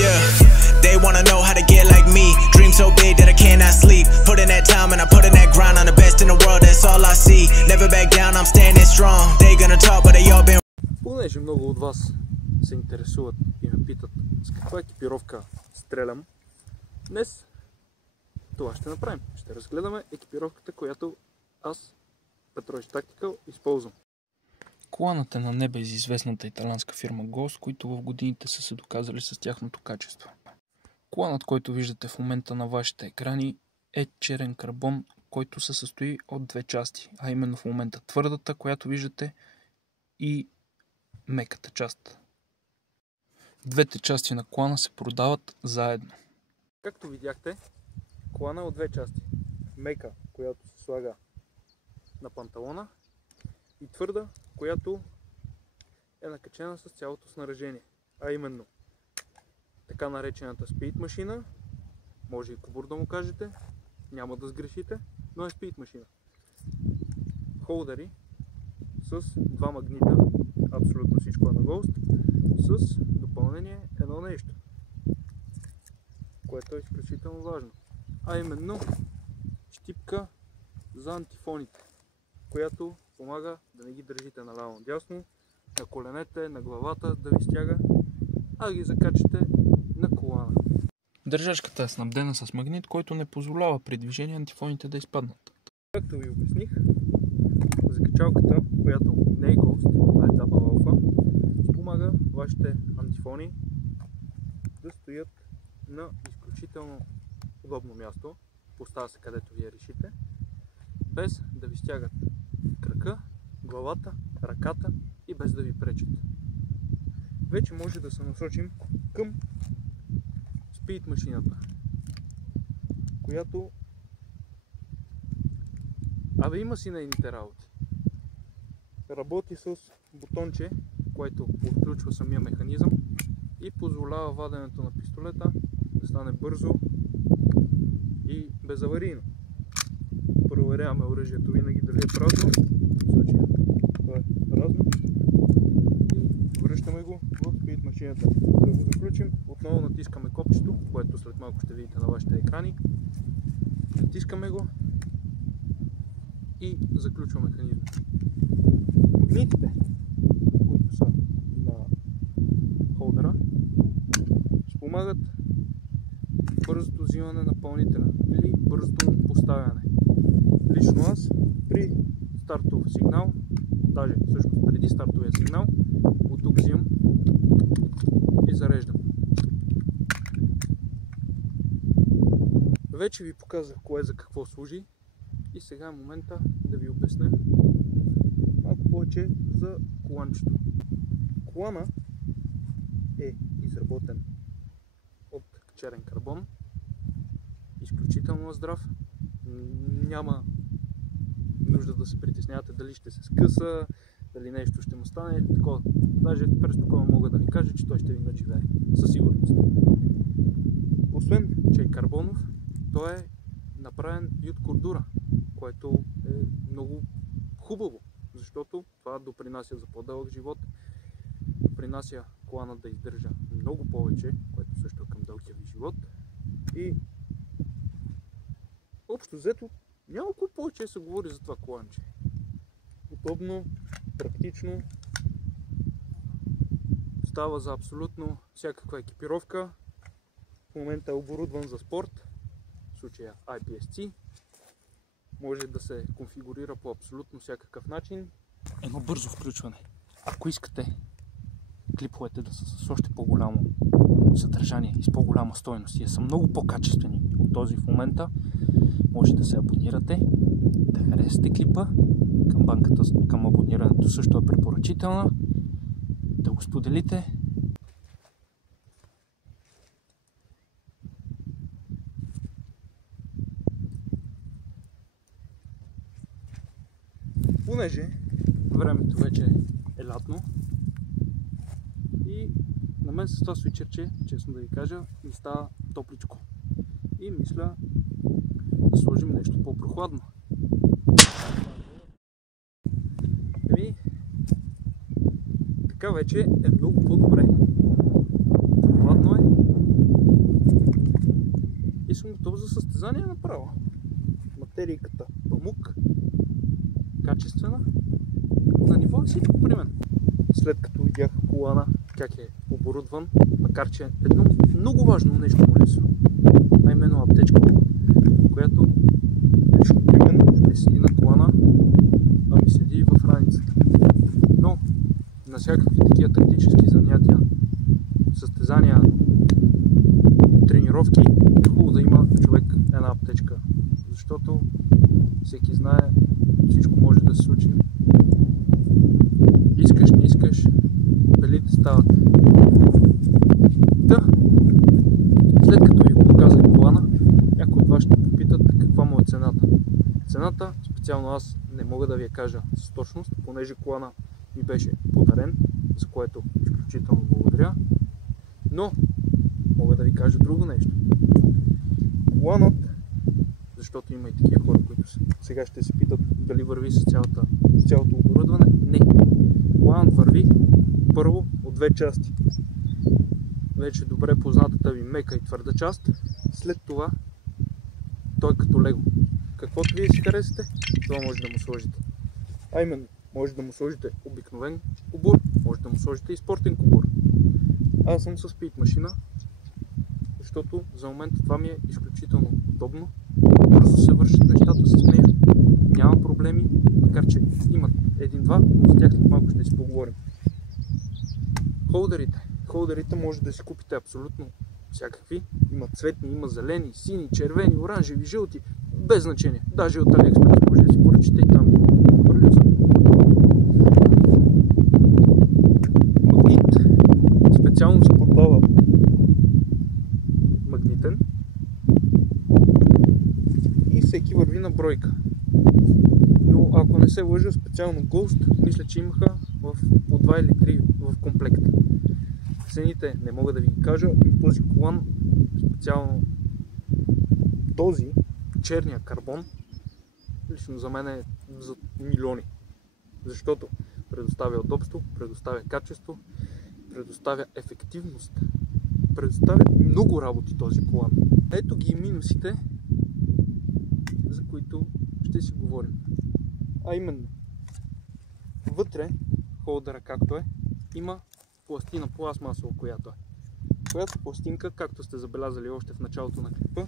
Yeah, they wanna know how to get like me. Dream so big that I cannot sleep. Put in that time and I put in that grind. I'm the best in the world, that's all I see. Never back down, I'm standing strong. They gonna talk, but they all been. Понеже много от вас се интересуват и ме питат с каква екипировка стрелям, днес това ще направим. Ще разгледаме екипировката, която аз, Petroic Tactical, използвам. Коланата на небезизвестната италианска фирма Ghost, които в годините са се доказали с тяхното качество. Коланът, който виждате в момента на вашите екрани, е черен карбон, който се състои от две части, а именно в момента твърдата, която виждате, и меката част. Двете части на колана се продават заедно. Както видяхте, колана е от две части. Мека, която се слага на панталона, и твърда, която е накачена с цялото снаряжение. А именно така наречената спид машина, може и кобур да му кажете, няма да сгрешите, но е спид машина. Холдери с два магнита, абсолютно всичко е на Ghost, с допълнение едно нещо, което е изключително важно. А именно щипка за антифоните, която помага да не ги държите наляво-надясно, на коленете, на главата да ви стяга, а ги закачате на колана. Държачката е снабдена с магнит, който не позволява при движение антифоните да изпаднат. Както ви обясних, закачалката, която не е Ghost, а е Double Alpha, помага вашите антифони да стоят на изключително удобно място, поставя се където вие решите, без да ви стягат крака, главата, ръката и без да ви пречат. Вече може да се насочим към спид машината, която има си нейните работи. Работи с бутонче, което отключва самия механизъм и позволява ваденето на пистолета да стане бързо и безаварийно. Проверяваме оръжието винаги дали е празно. В случая това е празно. И връщаме го в спид машината. Да го заключим, отново натискаме копчето, което след малко ще видите на вашите екрани. Натискаме го и заключваме механизма. Магнитите, които са на холдера, спомагат бързото взимане на пълнителя или бързото му поставяне. Лично аз при стартов сигнал, даже всъщност преди стартовия сигнал, от тук взимам и зареждам. Вече ви показах кое за какво служи и сега е момента да ви обясня малко повече за коланчето. Колана е изработен от черен карбон, изключително здрав, няма нужда да се притеснявате дали ще се скъса, дали нещо ще му стане. Даже преспокойно мога да ви кажа, че той ще ви надживее със сигурност. Освен, че е карбонов, той е направен и от кордура, което е много хубаво, защото това допринася за по-дълъг живот, допринася колана да издържа много повече, което също е към дългия ви живот. И общо взето няма колко повече се говори за това коланче. Удобно, практично, става за абсолютно всякаква екипировка. В момента е оборудван за спорт, в случая IPSC. Може да се конфигурира по абсолютно всякакъв начин. Едно бързо включване. Ако искате клиповете да са с още по-голямо съдържание и с по-голяма стойност и са много по-качествени от този в момента, може да се абонирате, да харесате клипа. Камбанката към абонирането също е препоръчителна. Да го споделите. Понеже времето вече е лятно и на мен с това свичерче, честно да ви кажа, ми става топличко. И мисля да сложим нещо по-прохладно. Така вече е много по-добре. Прохладно е, състезание направо. Материйката памук, качествена, на ниво всичко при мен. След като видях колана, как е оборудван, макар че едно много важно нещо му липсва, а именно аптечка, която лично при мен не седи на колана, а ми седи в раницата. Но на всякакви такива тактически занятия, състезания, тренировки, е хубаво да има човек една аптечка, защото всеки знае, всичко може да се случи. Искаш, не искаш, белите стават. Да, след като ви го показах колана, някои от вас ще попитат каква му е цената. Цената, специално аз не мога да ви я кажа с точност, понеже колана ми беше подарен, за което изключително благодаря. Но мога да ви кажа друго нещо. Коланът, защото има и такива хора, които сега ще се питат дали върви с цялото оборудване. Не. Коланът върви първо от две части. Вече добре познатата ви мека и твърда част. След това той е като лего. Каквото вие си харесате, това може да му сложите. А именно, може да му сложите обикновен кубур, може да му сложите и спортен кубур. Аз съм с пит машина, защото за момента това ми е изключително удобно. Бързо се вършат нещата с нея, няма проблеми, макар че имат един-два, но за тях след малко ще си поговорим. Холдерите може да си купите абсолютно всякакви. Има цветни, има зелени, сини, червени, оранжеви, жълти, без значение. Даже от AliExpress може да си поръчате и там. Магнит специално се продава магнитен и всеки върви на бройка. Но ако не се лъжа, специално Ghost, мисля, че имаха по 2 или 3 в комплект. Цените не мога да ви ги кажа, и този колан, специално този черния карбон, лично за мен е за милиони. Защото предоставя удобство, предоставя качество, предоставя ефективност, предоставя много работи този колан. Ето ги и минусите, за които ще си говорим. А именно, вътре холдера, както е, има пластина пластмасова, която пластинка, както сте забелязали още в началото на клипа,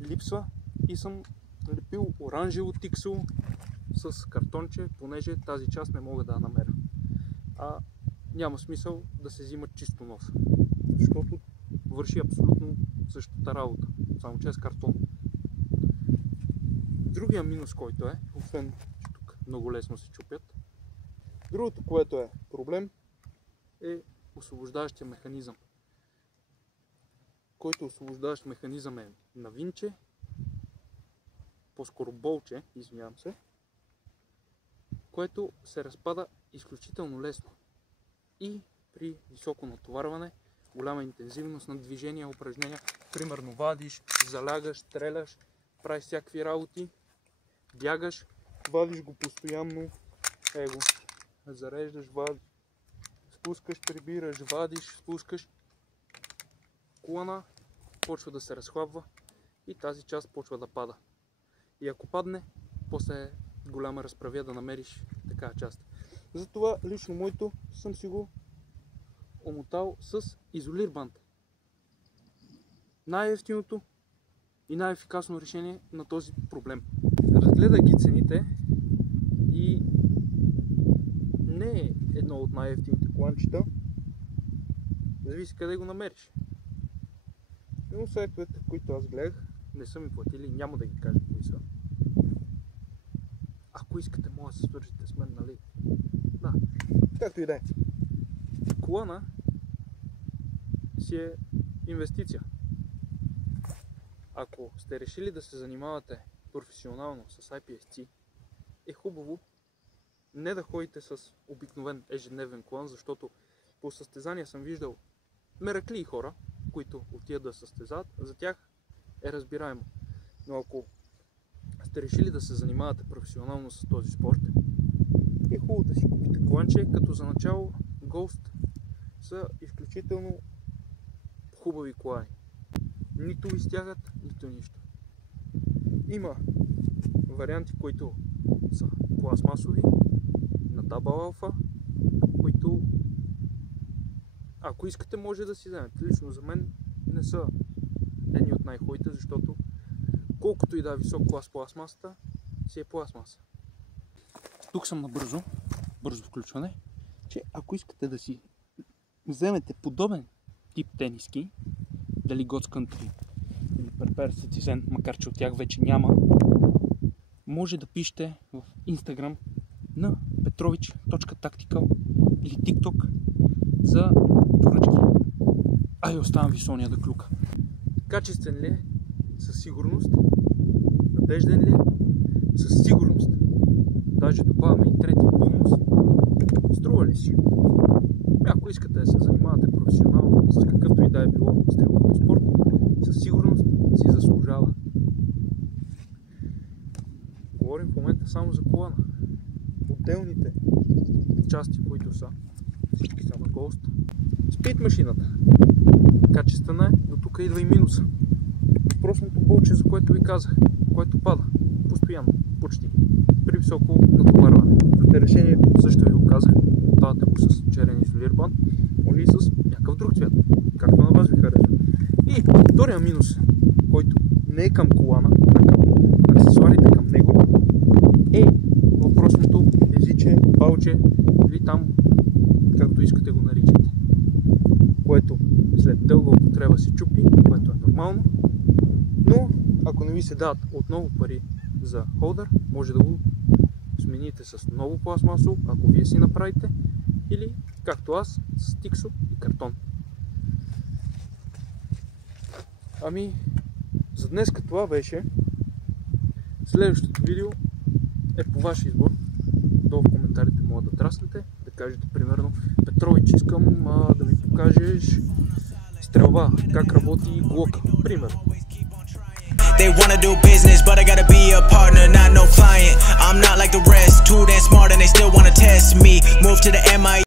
липсва и съм лепил оранжево тиксело с картонче, понеже тази част не мога да я намеря. А няма смисъл да се взима чисто нов, защото върши абсолютно същата работа, само че е с картон. Другия минус, който е, освен че тук много лесно се чупят, другото, което е проблем, е освобождаващия механизъм. Който освобождаващ механизъм е на винче, по-скоро болче, извинявам се, което се разпада изключително лесно. И при високо натоварване, голяма интензивност на движения, упражнения, примерно вадиш, залягаш, стреляш, правиш всякакви работи, бягаш, вадиш го постоянно, зареждаш, вадиш, спускаш, прибираш, вадиш, спускаш, колана почва да се разхлабва и тази част почва да пада. И ако падне, после е голяма разправия да намериш такава част. Затова лично моето съм си го омотал с изолир бант. Най-евтиното и най-ефикасно решение на този проблем. Разгледах ги цените и не е едно от най-евтините коланчета. Зависи къде го намериш. Но сайтовете, които аз гледах, не са ми платили, няма да ги кажа кои са. Ако искате, може да се свържете с мен, нали? Да, както и да е. Колана си е инвестиция. Ако сте решили да се занимавате професионално с IPSC, е хубаво не да ходите с обикновен ежедневен колан, защото по състезания съм виждал мераклии хора, които отидат да състезат, за тях е разбираемо. Но ако сте решили да се занимавате професионално с този спорт, е хубаво да си купите коланче, като за начало Ghost са изключително хубави колани. Нито ви стягат, нито нищо. Има варианти, които са пластмасови, на Double Alpha, които ако искате може да си вземете. Лично за мен не са едни от най-хубавите, защото колкото и да е висок клас пластмасата, си е пластмаса. Тук съм на бързо включване, че ако искате да си вземете подобен тип тениски, дали God's Country или Prepare Citizen, макар че от тях вече няма, може да пишете в Instagram на petrovic.tactical или TikTok за поръчки. Ай, оставам ви Соня да клюка. Качествен ли е? Със сигурност. Надежден ли е? Със сигурност. Даже добавяме и трети бонус. Струва ли си? Ако искате да се занимавате професионално с какъвто и да е било стрелкови спорт, със сигурност си заслужава. Говорим в момента само за колана. Отделните части, които са, всички са на Ghost. Спид машината. Качествена е, но тук идва и минуса. Въпросното болче, за което ви казах, което пада постоянно, почти, при високо натоварване. Решението също ви го казах. Отдавате го с черен изолир банд, може и с някакъв друг цвят, както на вас ви харесва. И втория минус, който не е към колана, а към аксесуарите към него, е въпросното езиче, балче или там, както искате го наричате. Което след дълга употреба се чупи, което е нормално, но ако не ви се дадат отново пари за холдър, може да го смените с ново пластмасово, ако вие си направите, или както аз, с тиксо и картон. Ами, за днес това беше. Следващото видео е по ваш избор. Долу в коментарите може да траснете, да кажете примерно: Петрович, искам да ми покажеш стрелба, как работи глока, примерно. They wanna do business, but I gotta be a partner, not no client. I'm not like the rest, too damn smart and they still wanna test me. Move to the MI